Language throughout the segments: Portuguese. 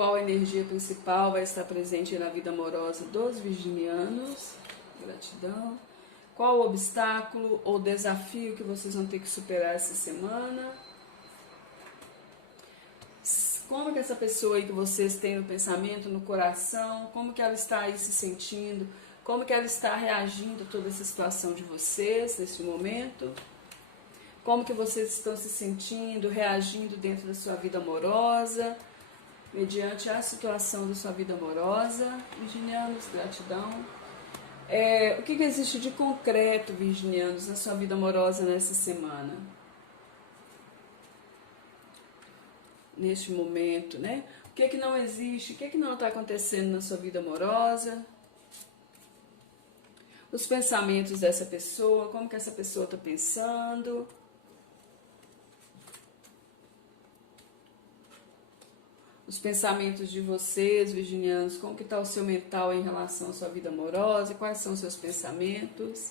qual energia principal vai estar presente na vida amorosa dos virginianos. Gratidão. Qual o obstáculo ou desafio que vocês vão ter que superar essa semana? Como que essa pessoa aí que vocês têm no pensamento, no coração, como que ela está aí se sentindo? Como que ela está reagindo a toda essa situação de vocês nesse momento? Como que vocês estão se sentindo, reagindo dentro da sua vida amorosa, mediante a situação da sua vida amorosa? Virginianos, gratidão. O que existe de concreto, virginianos, na sua vida amorosa nessa semana? Neste momento, né? O que não existe, o que não está acontecendo na sua vida amorosa? Os pensamentos dessa pessoa, como que essa pessoa está pensando? Os pensamentos de vocês, virginianos, como que está o seu mental em relação à sua vida amorosa? Quais são os seus pensamentos?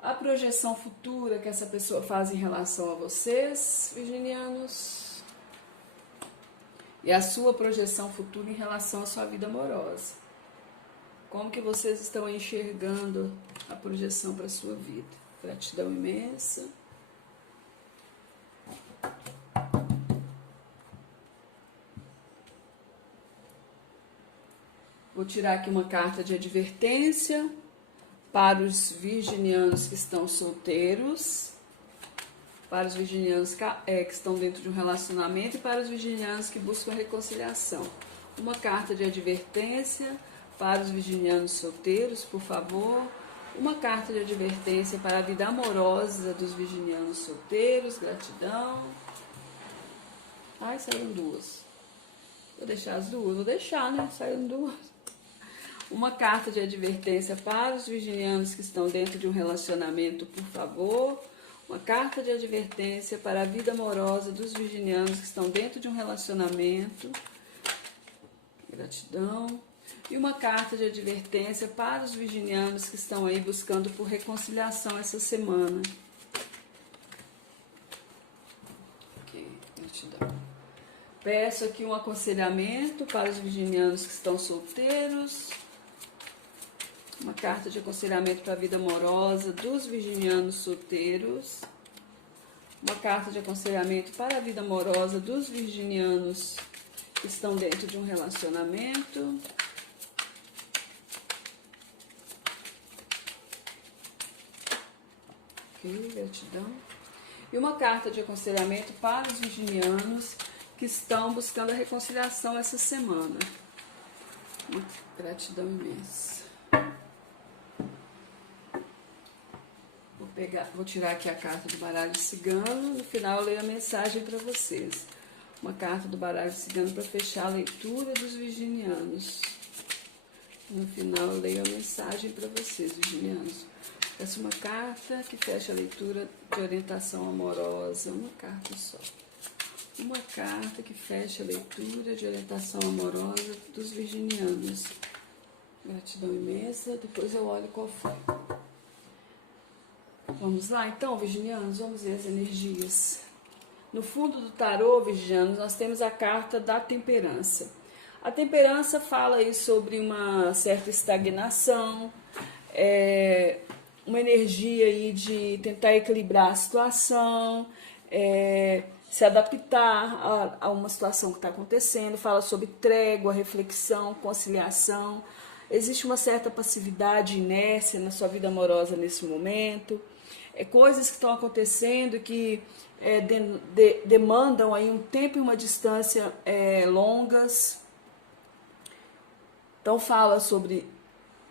A projeção futura que essa pessoa faz em relação a vocês, virginianos. E a sua projeção futura em relação à sua vida amorosa. Como que vocês estão enxergando a projeção para a sua vida? Gratidão imensa. Vou tirar aqui uma carta de advertência para os virginianos que estão solteiros, para os virginianos que estão dentro de um relacionamento e para os virginianos que buscam reconciliação. Uma carta de advertência para os virginianos solteiros, por favor. Uma carta de advertência para a vida amorosa dos virginianos solteiros, gratidão. Ai, saíram duas. Vou deixar as duas, vou deixar, né? Saíram duas. Uma carta de advertência para os virginianos que estão dentro de um relacionamento, por favor. Uma carta de advertência para a vida amorosa dos virginianos que estão dentro de um relacionamento. Gratidão. E uma carta de advertência para os virginianos que estão aí buscando por reconciliação essa semana. Ok, gratidão. Peço aqui um aconselhamento para os virginianos que estão solteiros. Uma carta de aconselhamento para a vida amorosa dos virginianos solteiros. Uma carta de aconselhamento para a vida amorosa dos virginianos que estão dentro de um relacionamento. Ok, gratidão. E uma carta de aconselhamento para os virginianos que estão buscando a reconciliação essa semana. Gratidão imensa. Vou tirar aqui a carta do baralho cigano. No final eu leio a mensagem para vocês. Uma carta do baralho cigano para fechar a leitura dos virginianos. No final eu leio a mensagem para vocês, virginianos. Essa é uma carta que fecha a leitura de orientação amorosa. Uma carta só. Uma carta que fecha a leitura de orientação amorosa dos virginianos. Gratidão imensa. Depois eu olho qual foi. Vamos lá, então, virginianos, vamos ver as energias. No fundo do tarô, virginianos, nós temos a carta da temperança. A temperança fala aí sobre uma certa estagnação, uma energia aí de tentar equilibrar a situação, se adaptar a uma situação que está acontecendo. Fala sobre trégua, reflexão, conciliação. Existe uma certa passividade, inércia na sua vida amorosa nesse momento. Coisas que estão acontecendo que demandam aí um tempo e uma distância longas. Então fala sobre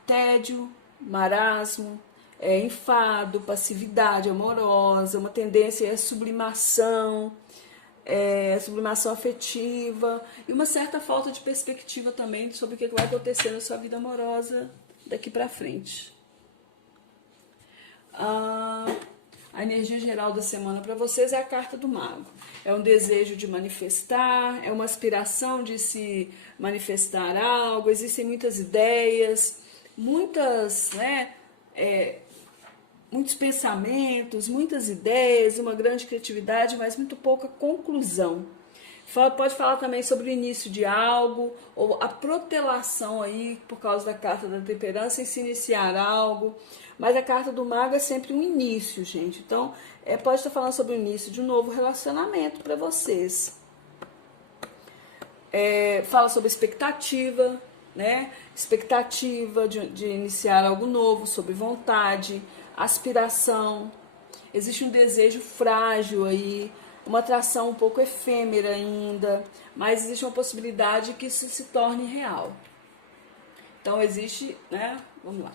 tédio, marasmo, enfado, passividade amorosa, uma tendência à sublimação, sublimação afetiva e uma certa falta de perspectiva também sobre o que vai acontecer na sua vida amorosa daqui para frente. A energia geral da semana para vocês é a carta do mago. É um desejo de manifestar, é uma aspiração de se manifestar algo, existem muitas ideias, muitos pensamentos, muitas ideias, uma grande criatividade, mas muito pouca conclusão. Pode falar também sobre o início de algo, ou a protelação aí, por causa da carta da temperança, em se iniciar algo. Mas a carta do mago é sempre um início, gente. Então, pode estar falando sobre o início de um novo relacionamento para vocês. Fala sobre expectativa, né? Expectativa de iniciar algo novo, sobre vontade, aspiração. Existe um desejo frágil aí, uma atração um pouco efêmera ainda, mas existe uma possibilidade que isso se torne real. Então existe, né? Vamos lá.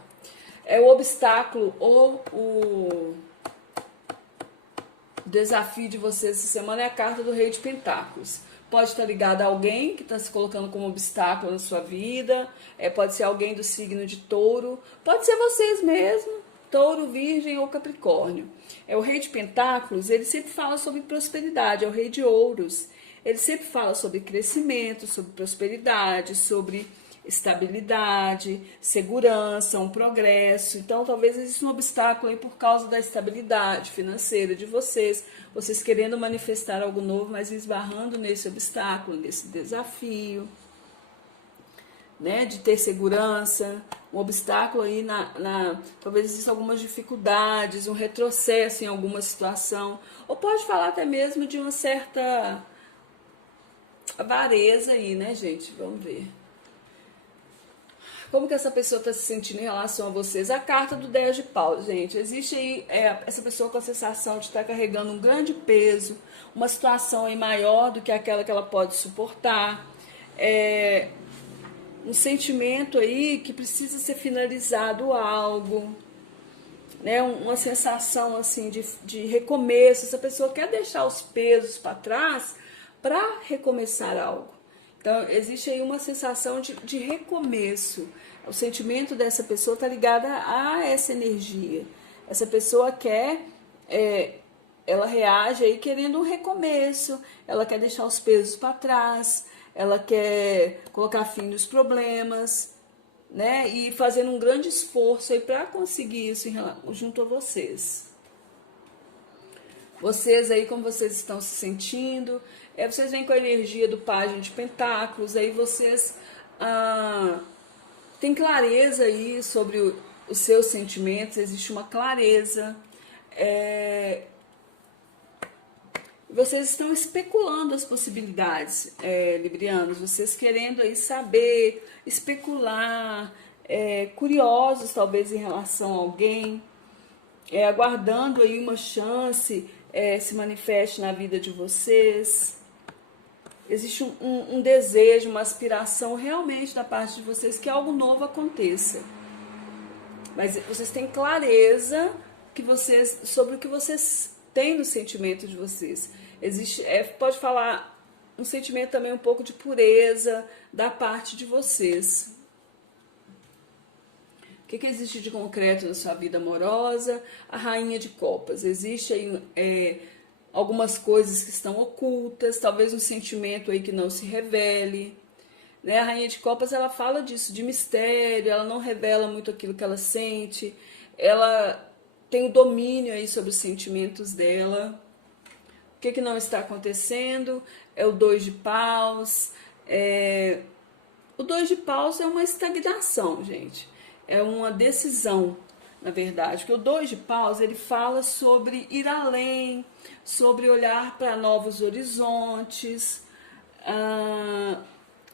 O obstáculo ou o desafio de vocês essa semana é a carta do Rei de Pentáculos. Pode estar ligado a alguém que está se colocando como obstáculo na sua vida, pode ser alguém do signo de Touro, pode ser vocês mesmos, Touro, Virgem ou Capricórnio. O Rei de Pentáculos, ele sempre fala sobre prosperidade, é o Rei de Ouros. Ele sempre fala sobre crescimento, sobre prosperidade, sobre estabilidade, segurança, um progresso. Então, talvez exista um obstáculo aí por causa da estabilidade financeira de vocês querendo manifestar algo novo, mas esbarrando nesse obstáculo, nesse desafio, né, de ter segurança, um obstáculo aí talvez existam algumas dificuldades, um retrocesso em alguma situação, ou pode falar até mesmo de uma certa avareza aí, né, gente? Vamos ver. Como que essa pessoa está se sentindo em relação a vocês? A carta do 10 de paus, gente. Existe aí essa pessoa com a sensação de estar carregando um grande peso, uma situação aí maior do que aquela que ela pode suportar. Um sentimento aí que precisa ser finalizado algo, né? Uma sensação assim de recomeço. Essa pessoa quer deixar os pesos para trás para recomeçar algo. Então, existe aí uma sensação de recomeço. O sentimento dessa pessoa está ligado a essa energia. Essa pessoa quer, ela reage aí querendo um recomeço, ela quer deixar os pesos para trás, ela quer colocar fim nos problemas, né? E fazendo um grande esforço aí para conseguir isso junto a vocês. Vocês aí, como vocês estão se sentindo? Vocês vêm com a energia do Pajem de Pentáculos, aí vocês têm clareza aí sobre os seus sentimentos, existe uma clareza. Vocês estão especulando as possibilidades, librianos, vocês querendo aí saber, especular, curiosos talvez em relação a alguém, aguardando aí uma chance se manifeste na vida de vocês. Existe um desejo, uma aspiração realmente da parte de vocês que algo novo aconteça. Mas vocês têm clareza sobre o que vocês têm no sentimento de vocês. Existe, pode falar um sentimento também um pouco de pureza da parte de vocês. O que existe de concreto na sua vida amorosa? A Rainha de Copas. Existe aí algumas coisas que estão ocultas, talvez um sentimento aí que não se revele. Né? A Rainha de Copas, ela fala disso, de mistério, ela não revela muito aquilo que ela sente, ela tem o domínio aí sobre os sentimentos dela. O que não está acontecendo? É o 2 de paus. O 2 de paus é uma estagnação, gente. É uma decisão, na verdade. Porque o 2 de paus, ele fala sobre ir além, sobre olhar para novos horizontes.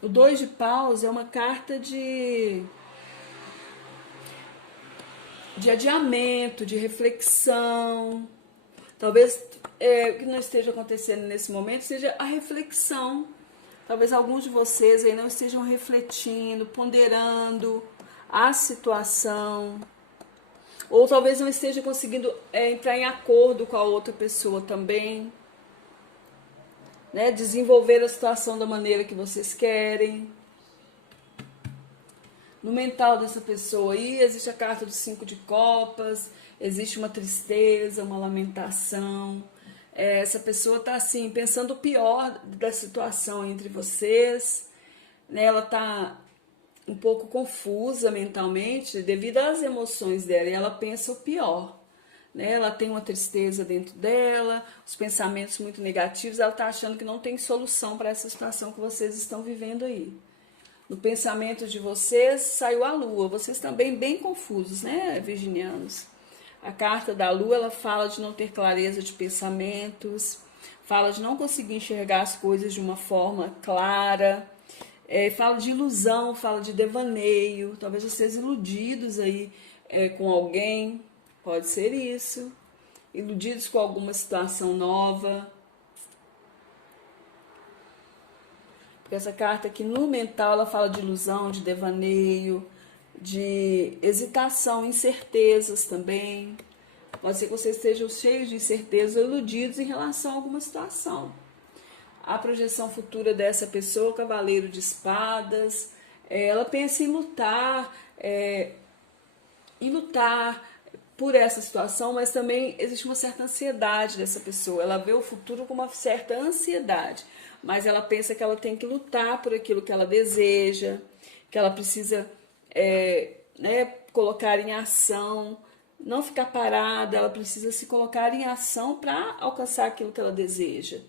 O 2 de paus é uma carta de adiamento, de reflexão. Talvez o que não esteja acontecendo nesse momento seja a reflexão. Talvez alguns de vocês aí não estejam refletindo, ponderando a situação. Ou talvez não esteja conseguindo entrar em acordo com a outra pessoa também. Né? Desenvolver a situação da maneira que vocês querem. No mental dessa pessoa aí existe a carta do 5 de copas, existe uma tristeza, uma lamentação. Essa pessoa está assim, pensando o pior da situação entre vocês. Né? Ela está um pouco confusa mentalmente devido às emoções dela e ela pensa o pior. né? Ela tem uma tristeza dentro dela, os pensamentos muito negativos, ela está achando que não tem solução para essa situação que vocês estão vivendo aí. No pensamento de vocês saiu a lua, vocês também bem confusos, né, virginianos? A carta da lua, ela fala de não ter clareza de pensamentos, fala de não conseguir enxergar as coisas de uma forma clara, fala de ilusão, fala de devaneio, talvez vocês iludidos aí com alguém, pode ser isso, iludidos com alguma situação nova. Porque essa carta aqui no mental, ela fala de ilusão, de devaneio, de hesitação, incertezas também. Pode ser que vocês estejam cheios de incertezas ou iludidos em relação a alguma situação. A projeção futura dessa pessoa, cavaleiro de espadas, ela pensa em lutar por essa situação, mas também existe uma certa ansiedade dessa pessoa. Ela vê o futuro com uma certa ansiedade, mas ela pensa que ela tem que lutar por aquilo que ela deseja, que ela precisa colocar em ação, não ficar parada, ela precisa se colocar em ação para alcançar aquilo que ela deseja,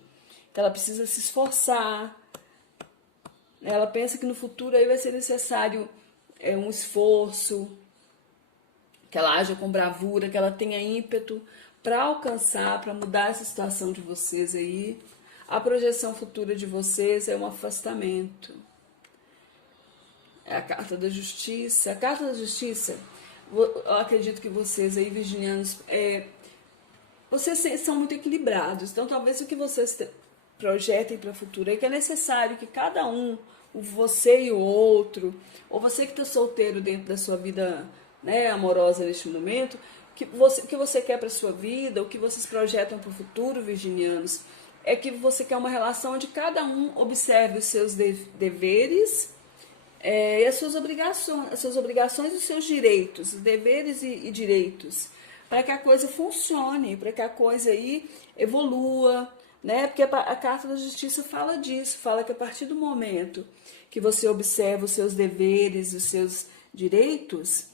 que ela precisa se esforçar. Ela pensa que no futuro aí vai ser necessário um esforço, que ela haja com bravura, que ela tenha ímpeto para alcançar, para mudar essa situação de vocês aí. A projeção futura de vocês é um afastamento. É a carta da justiça. A carta da justiça, eu acredito que vocês aí, virginianos, vocês são muito equilibrados. Então, talvez o que vocês projetem para o futuro é que é necessário que cada um, você e o outro, ou você que está solteiro dentro da sua vida, né, amorosa neste momento, que você quer para a sua vida, o que vocês projetam para o futuro, virginianos, é que você quer uma relação onde cada um observe os seus deveres e as suas obrigações e os seus direitos, deveres e direitos, para que a coisa funcione, para que a coisa aí evolua, né? Porque a carta da justiça fala disso, fala que a partir do momento que você observa os seus deveres, os seus direitos,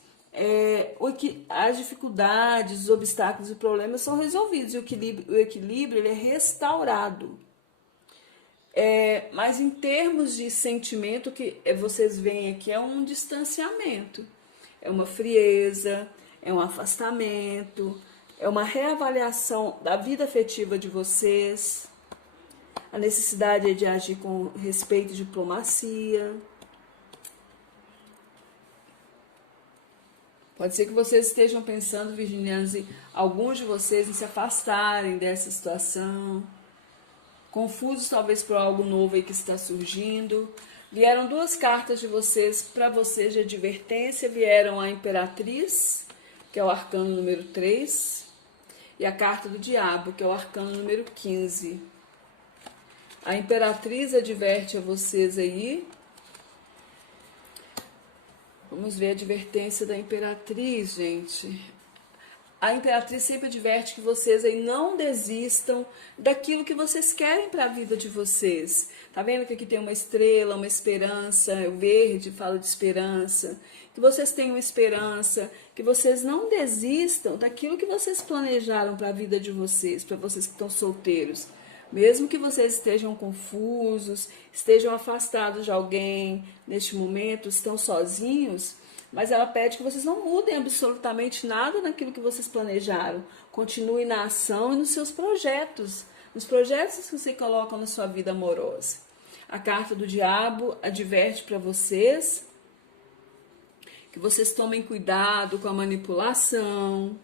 as dificuldades, os obstáculos e problemas são resolvidos e o equilíbrio ele é restaurado. Mas em termos de sentimento, que vocês veem aqui é um distanciamento, é uma frieza, é um afastamento, é uma reavaliação da vida afetiva de vocês, a necessidade de agir com respeito e diplomacia. Pode ser que vocês estejam pensando, virginianos, e alguns de vocês em se afastarem dessa situação, confusos talvez por algo novo aí que está surgindo. Vieram duas cartas de vocês para vocês de advertência, vieram a Imperatriz, que é o arcano número 3, e a carta do Diabo, que é o arcano número 15. A Imperatriz adverte a vocês aí. Vamos ver a advertência da Imperatriz, gente. A Imperatriz sempre adverte que vocês aí não desistam daquilo que vocês querem para a vida de vocês. Tá vendo que aqui tem uma estrela, uma esperança, o verde fala de esperança. Que vocês tenham esperança, que vocês não desistam daquilo que vocês planejaram para a vida de vocês, para vocês que estão solteiros. Mesmo que vocês estejam confusos, estejam afastados de alguém neste momento, estão sozinhos, mas ela pede que vocês não mudem absolutamente nada naquilo que vocês planejaram. Continue na ação e nos seus projetos, nos projetos que você coloca na sua vida amorosa. A carta do Diabo adverte para vocês que vocês tomem cuidado com a manipulação,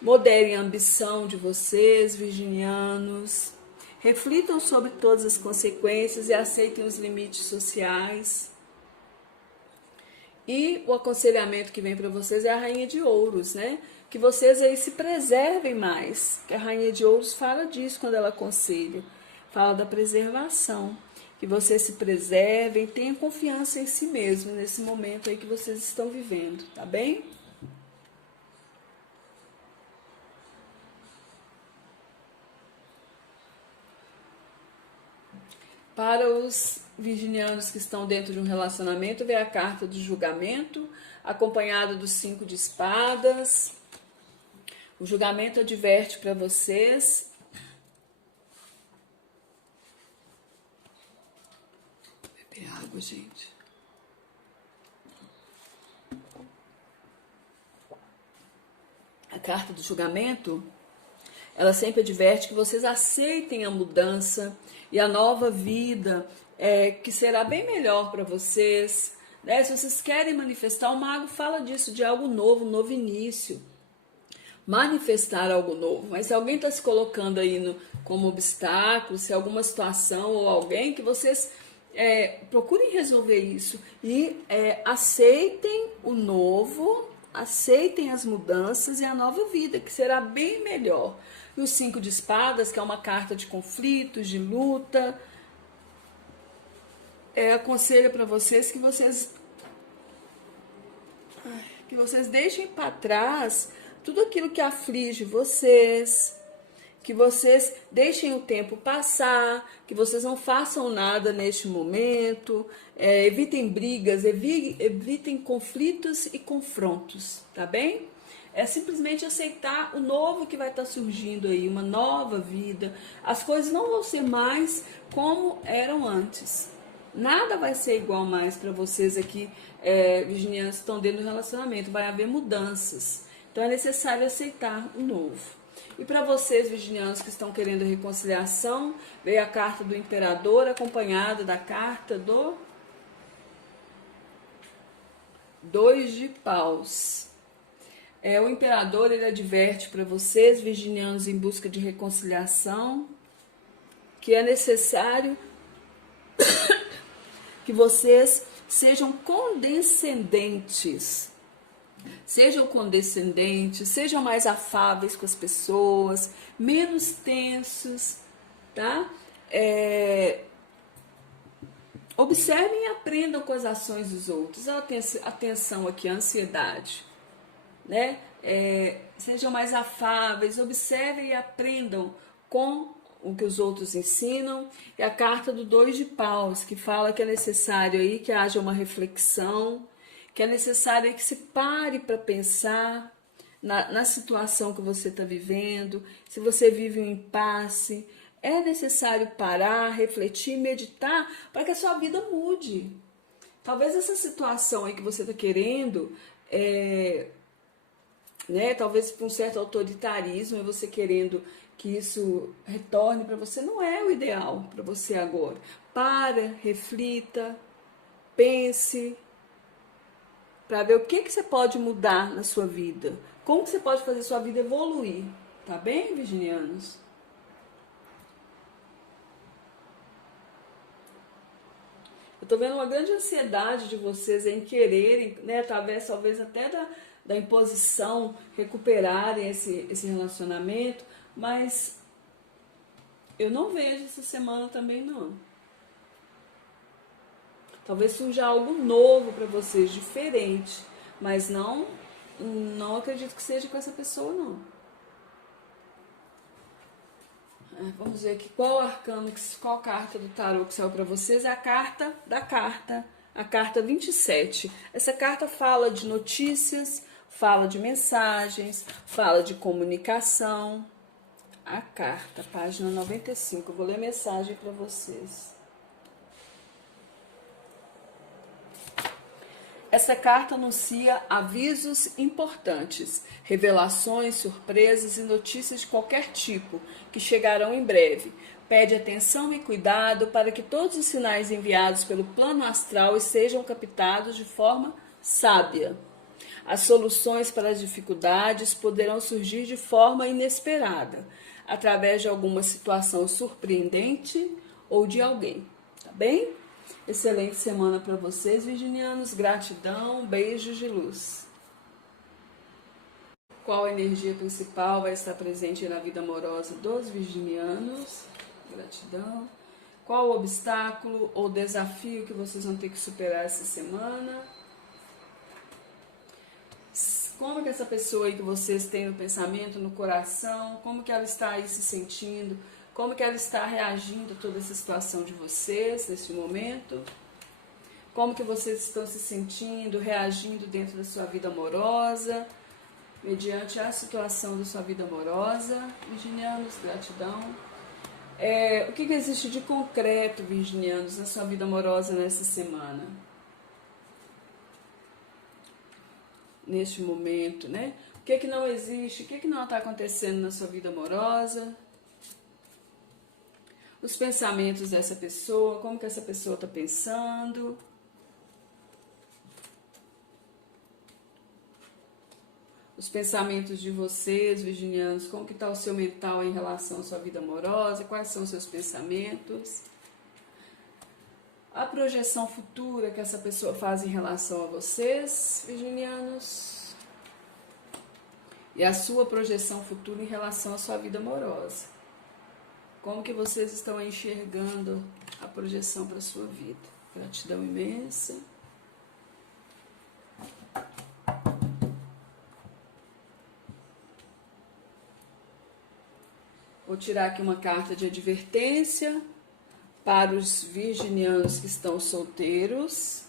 moderem a ambição de vocês, virginianos. Reflitam sobre todas as consequências e aceitem os limites sociais. E o aconselhamento que vem para vocês é a Rainha de Ouros, né? Que vocês aí se preservem mais. Que a Rainha de Ouros fala disso quando ela aconselha. Fala da preservação. Que vocês se preservem, tenham confiança em si mesmos nesse momento aí que vocês estão vivendo, tá bem? Para os virginianos que estão dentro de um relacionamento, vem a carta do julgamento, acompanhada dos 5 de espadas. O julgamento adverte para vocês. Vou beber água, gente. A carta do julgamento, ela sempre adverte que vocês aceitem a mudança e a nova vida, que será bem melhor para vocês, né? Se vocês querem manifestar, o mago fala disso, de algo novo, um novo início. Manifestar algo novo. Mas se alguém está se colocando aí como obstáculo, se é alguma situação ou alguém, que vocês procurem resolver isso e aceitem o novo, aceitem as mudanças e a nova vida, que será bem melhor. E o 5 de espadas, que é uma carta de conflitos, de luta, aconselha para vocês que vocês deixem para trás tudo aquilo que aflige vocês, que vocês deixem o tempo passar, que vocês não façam nada neste momento, evitem brigas, evitem conflitos e confrontos, tá bem? É simplesmente aceitar o novo que vai estar surgindo aí, uma nova vida. As coisas não vão ser mais como eram antes. Nada vai ser igual mais para vocês aqui, virginianos, que estão dentro do relacionamento. Vai haver mudanças. Então é necessário aceitar o novo. E para vocês, virginianos, que estão querendo reconciliação, veio a carta do imperador, acompanhada da carta do 2 de paus. O imperador, ele adverte para vocês, virginianos em busca de reconciliação, que é necessário que vocês sejam condescendentes. Sejam condescendentes, sejam mais afáveis com as pessoas, menos tensos, tá? Observem e aprendam com as ações dos outros. Atenção aqui, a ansiedade, né? Sejam mais afáveis, observem e aprendam com o que os outros ensinam. E a carta do 2 de paus, que fala que é necessário aí que haja uma reflexão, que é necessário que se pare para pensar na situação que você está vivendo. Se você vive um impasse, é necessário parar, refletir, meditar para que a sua vida mude. Talvez essa situação aí que você está querendo, talvez por um certo autoritarismo, você querendo que isso retorne para você, não é o ideal para você agora. Para, reflita, pense, para ver o que você pode mudar na sua vida. Como que você pode fazer sua vida evoluir. Tá bem, virginianos? Eu tô vendo uma grande ansiedade de vocês em quererem, né, talvez até da imposição, recuperarem esse relacionamento, mas eu não vejo essa semana também, não. Talvez surja algo novo para vocês, diferente, mas não acredito que seja com essa pessoa, não. Vamos ver aqui qual arcano, qual carta do tarô que saiu para vocês. É a carta da carta, a carta 27. Essa carta fala de notícias, fala de mensagens, fala de comunicação. A carta, página 95. Eu vou ler mensagem para vocês. Essa carta anuncia avisos importantes, revelações, surpresas e notícias de qualquer tipo, que chegarão em breve. Pede atenção e cuidado para que todos os sinais enviados pelo plano astral sejam captados de forma sábia. As soluções para as dificuldades poderão surgir de forma inesperada, através de alguma situação surpreendente ou de alguém. Tá bem? Excelente semana para vocês, virginianos. Gratidão, beijos de luz. Qual a energia principal vai estar presente na vida amorosa dos virginianos? Gratidão. Qual o obstáculo ou desafio que vocês vão ter que superar essa semana? Como que essa pessoa aí que vocês têm no pensamento, no coração, como que ela está aí se sentindo? Como que ela está reagindo a toda essa situação de vocês, nesse momento? Como que vocês estão se sentindo, reagindo dentro da sua vida amorosa? mediante a situação da sua vida amorosa. Virginianos, gratidão. O que existe de concreto, virginianos, na sua vida amorosa nessa semana? Neste momento, né? O que não existe, o que não está acontecendo na sua vida amorosa? Os pensamentos dessa pessoa, como que essa pessoa está pensando? Os pensamentos de vocês, virginianos, como que está o seu mental em relação à sua vida amorosa? Quais são os seus pensamentos? A projeção futura que essa pessoa faz em relação a vocês, virginianos. E a sua projeção futura em relação à sua vida amorosa. Como que vocês estão enxergando a projeção para a sua vida? Gratidão imensa. Vou tirar aqui uma carta de advertência para os virginianos que estão solteiros,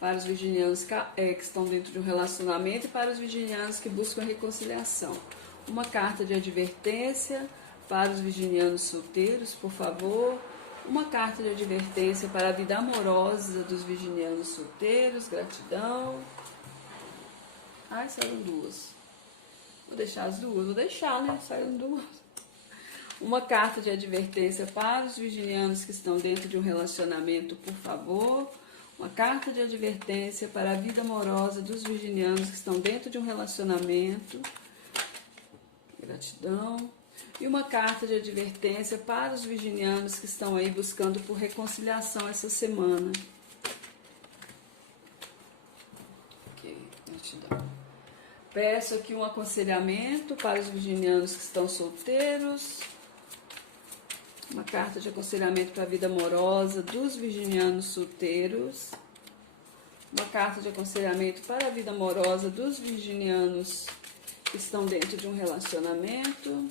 para os virginianos que estão dentro de um relacionamento e para os virginianos que buscam a reconciliação. Uma carta de advertência para os virginianos solteiros, por favor. Uma carta de advertência para a vida amorosa dos virginianos solteiros, gratidão. Ai, saíram duas. Vou deixar as duas? Vou deixar, né? Saíram duas. Uma carta de advertência para os virginianos que estão dentro de um relacionamento, por favor. Uma carta de advertência para a vida amorosa dos virginianos que estão dentro de um relacionamento. Gratidão. E uma carta de advertência para os virginianos que estão aí buscando por reconciliação essa semana. Ok, gratidão. Peço aqui um aconselhamento para os virginianos que estão solteiros. Uma carta de aconselhamento para a vida amorosa dos virginianos solteiros. Uma carta de aconselhamento para a vida amorosa dos virginianos que estão dentro de um relacionamento.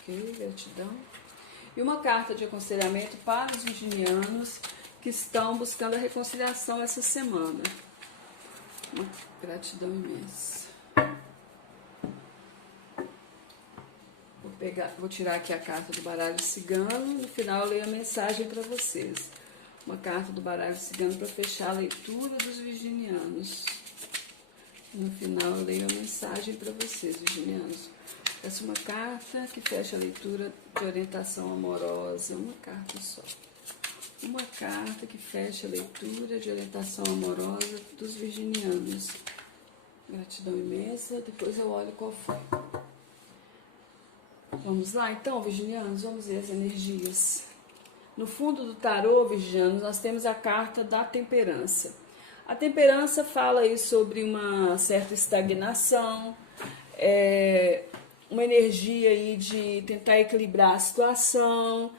Ok, gratidão. E uma carta de aconselhamento para os virginianos que estão buscando a reconciliação essa semana. Uma gratidão imensa. Vou tirar aqui a carta do baralho cigano. No final eu leio a mensagem para vocês. Uma carta do baralho cigano para fechar a leitura dos virginianos. No final eu leio a mensagem para vocês, virginianos. Essa é uma carta que fecha a leitura de orientação amorosa. Uma carta só. Uma carta que fecha a leitura de orientação amorosa dos virginianos. Gratidão imensa. Depois eu olho qual foi. Vamos lá, então, virginianos, vamos ver as energias. No fundo do tarô, virginianos, nós temos a carta da temperança. A temperança fala aí sobre uma certa estagnação, uma energia aí de tentar equilibrar a situação,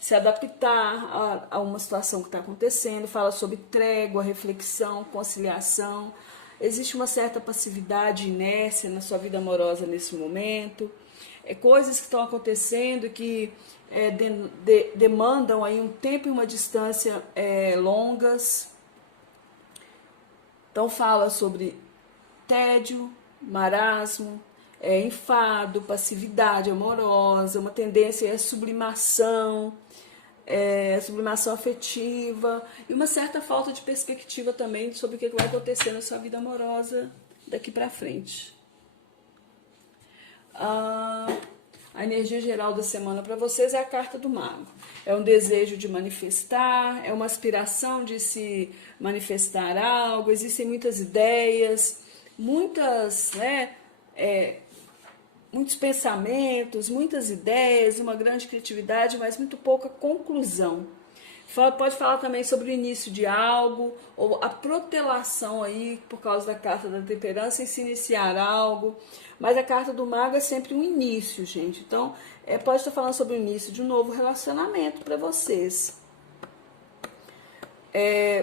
se adaptar a uma situação que está acontecendo. Fala sobre trégua, reflexão, conciliação. Existe uma certa passividade, inércia na sua vida amorosa nesse momento. Coisas que estão acontecendo que demandam aí um tempo e uma distância longas. Então fala sobre tédio, marasmo, enfado, passividade amorosa, uma tendência à sublimação, sublimação afetiva e uma certa falta de perspectiva também sobre o que vai acontecer na sua vida amorosa daqui para frente. A energia geral da semana para vocês é a carta do mago. É um desejo de manifestar, é uma aspiração de se manifestar algo, existem muitas ideias, muitos pensamentos, muitas ideias, uma grande criatividade, mas muito pouca conclusão. Pode falar também sobre o início de algo, ou a protelação aí, por causa da carta da temperança, em se iniciar algo. Mas a carta do mago é sempre um início, gente. Então, pode estar falando sobre o início de um novo relacionamento para vocês.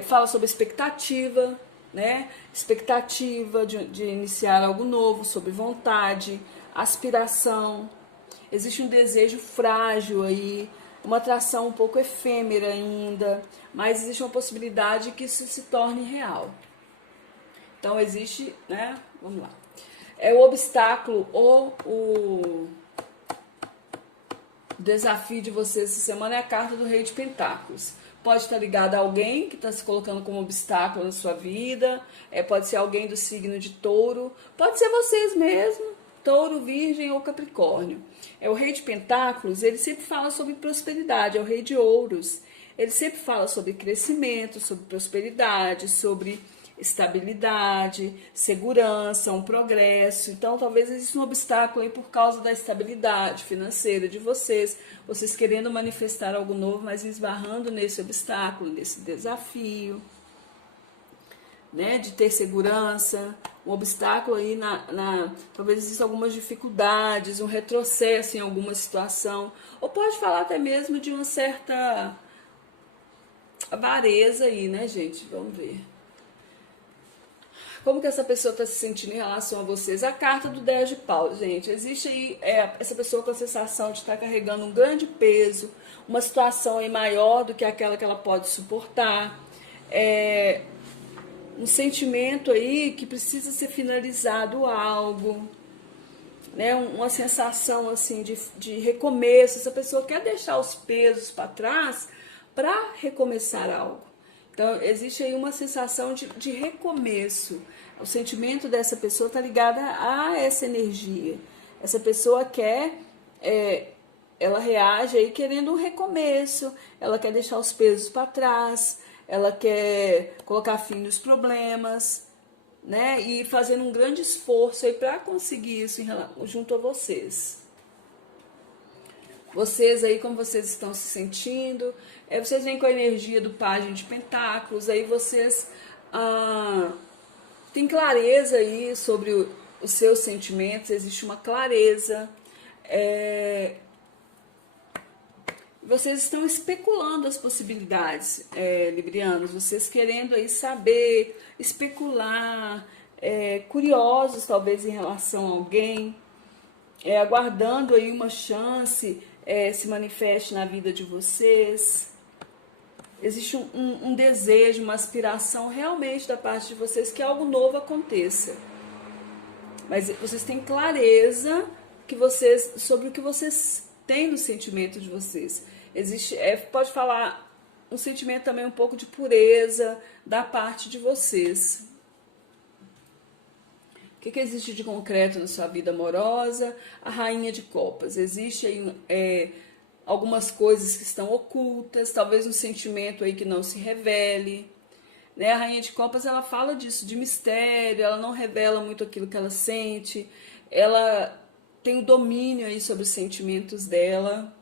Fala sobre expectativa, né? Expectativa de iniciar algo novo, sobre vontade, aspiração. Existe um desejo frágil aí, uma atração um pouco efêmera ainda, mas existe uma possibilidade que isso se torne real. Então existe, né? Vamos lá. É o obstáculo ou o desafio de vocês essa semana é a carta do Rei de Pentáculos. Pode estar ligado a alguém que está se colocando como obstáculo na sua vida, pode ser alguém do signo de touro, pode ser vocês mesmos, touro, virgem ou capricórnio. O Rei de Pentáculos, ele sempre fala sobre prosperidade, é o Rei de Ouros. Ele sempre fala sobre crescimento, sobre prosperidade, sobre estabilidade, segurança, um progresso. Então, talvez exista um obstáculo aí por causa da estabilidade financeira de vocês querendo manifestar algo novo, mas esbarrando nesse obstáculo, nesse desafio, né, de ter segurança, um obstáculo aí talvez existam algumas dificuldades, um retrocesso em alguma situação, ou pode falar até mesmo de uma certa avareza aí, né, gente? Vamos ver. Como que essa pessoa está se sentindo em relação a vocês? A carta do 10 de paus, gente. Existe aí essa pessoa com a sensação de estar carregando um grande peso, uma situação aí maior do que aquela que ela pode suportar. Um sentimento aí que precisa ser finalizado algo, né? Uma sensação assim de recomeço. Essa pessoa quer deixar os pesos para trás para recomeçar algo. Então, existe aí uma sensação de recomeço. O sentimento dessa pessoa está ligado a essa energia. Essa pessoa quer, ela reage aí querendo um recomeço, ela quer deixar os pesos para trás, ela quer colocar fim nos problemas, né? E fazendo um grande esforço aí para conseguir isso junto a vocês. Vocês aí, como vocês estão se sentindo? Vocês vêm com a energia do Pajem de Pentáculos, aí vocês têm clareza aí sobre os seus sentimentos, existe uma clareza. Vocês estão especulando as possibilidades, librianos, vocês querendo aí saber, especular, curiosos talvez em relação a alguém, aguardando aí uma chance se manifeste na vida de vocês. Existe um desejo, uma aspiração realmente da parte de vocês que algo novo aconteça. Mas vocês têm clareza sobre o que vocês têm no sentimento de vocês. Existe, pode falar um sentimento também um pouco de pureza da parte de vocês. O que existe de concreto na sua vida amorosa? A Rainha de Copas. Existe aí algumas coisas que estão ocultas, talvez um sentimento aí que não se revele, né? A Rainha de Copas, ela fala disso, de mistério, ela não revela muito aquilo que ela sente, ela tem o domínio aí sobre os sentimentos dela.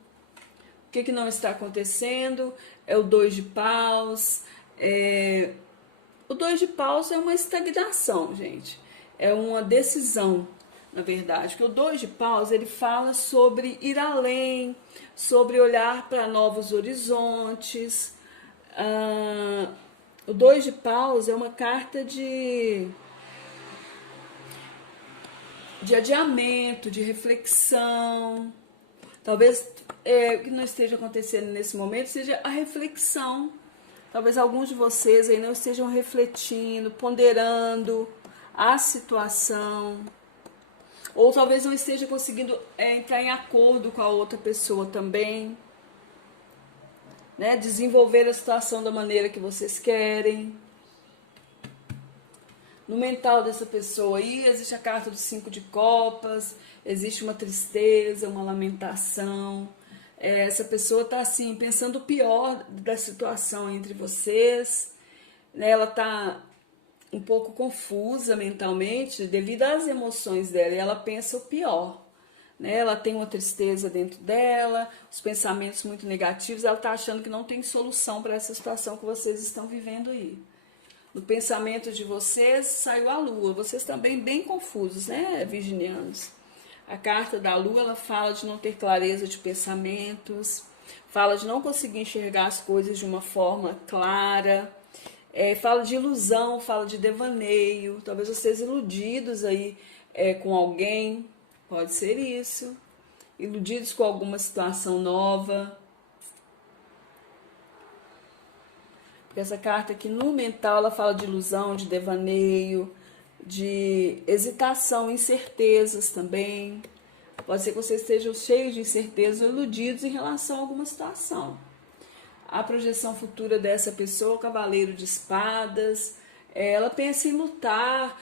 O que não está acontecendo? É o 2 de paus. O 2 de paus é uma estagnação, gente. É uma decisão, na verdade. Porque o 2 de paus, ele fala sobre ir além, sobre olhar para novos horizontes. O 2 de paus é uma carta de adiamento, de reflexão. Talvez o que não esteja acontecendo nesse momento seja a reflexão. Talvez alguns de vocês aí não estejam refletindo, ponderando a situação. Ou talvez não esteja conseguindo entrar em acordo com a outra pessoa também, né? Desenvolver a situação da maneira que vocês querem. No mental dessa pessoa aí existe a carta do 5 de copas, existe uma tristeza, uma lamentação. Essa pessoa está assim, pensando o pior da situação entre vocês, né? Ela está um pouco confusa mentalmente devido às emoções dela, e ela pensa o pior, né? Ela tem uma tristeza dentro dela, os pensamentos muito negativos, ela está achando que não tem solução para essa situação que vocês estão vivendo aí. No pensamento de vocês saiu a lua, vocês também bem confusos, né, virginianos? A carta da lua, ela fala de não ter clareza de pensamentos, fala de não conseguir enxergar as coisas de uma forma clara, fala de ilusão, fala de devaneio, talvez vocês iludidos aí com alguém, pode ser isso, iludidos com alguma situação nova, Essa carta aqui no mental, ela fala de ilusão, de devaneio, de hesitação, incertezas também. Pode ser que vocês estejam cheios de incertezas ou iludidos em relação a alguma situação. A projeção futura dessa pessoa, o cavaleiro de espadas, ela pensa em lutar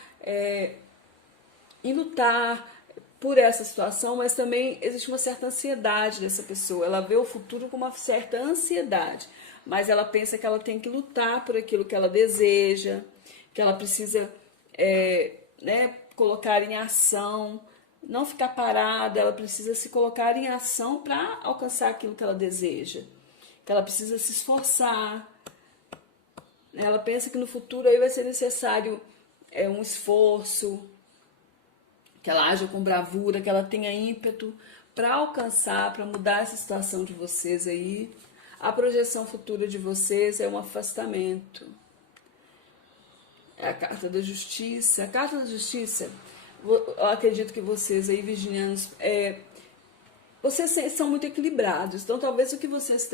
por essa situação, mas também existe uma certa ansiedade dessa pessoa. Ela vê o futuro com uma certa ansiedade, mas ela pensa que ela tem que lutar por aquilo que ela deseja, que ela precisa colocar em ação, não ficar parada, ela precisa se colocar em ação para alcançar aquilo que ela deseja, que ela precisa se esforçar. Ela pensa que no futuro aí vai ser necessário um esforço, que ela haja com bravura, que ela tenha ímpeto para alcançar, para mudar essa situação de vocês aí. A projeção futura de vocês é um afastamento. É a carta da justiça. A carta da justiça, eu acredito que vocês aí, virginianos, vocês são muito equilibrados. Então, talvez o que vocês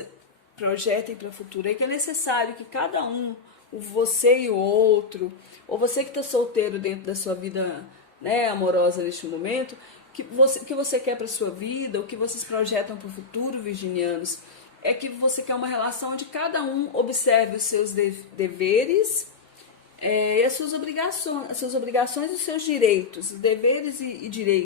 projetem para o futuro é que é necessário que cada um, você e o outro, ou você que está solteiro dentro da sua vida amorosa neste momento, que você quer para a sua vida, o que vocês projetam para o futuro, virginianos, é que você quer uma relação onde cada um observe os seus deveres e as suas obrigações e os seus direitos, deveres e direitos.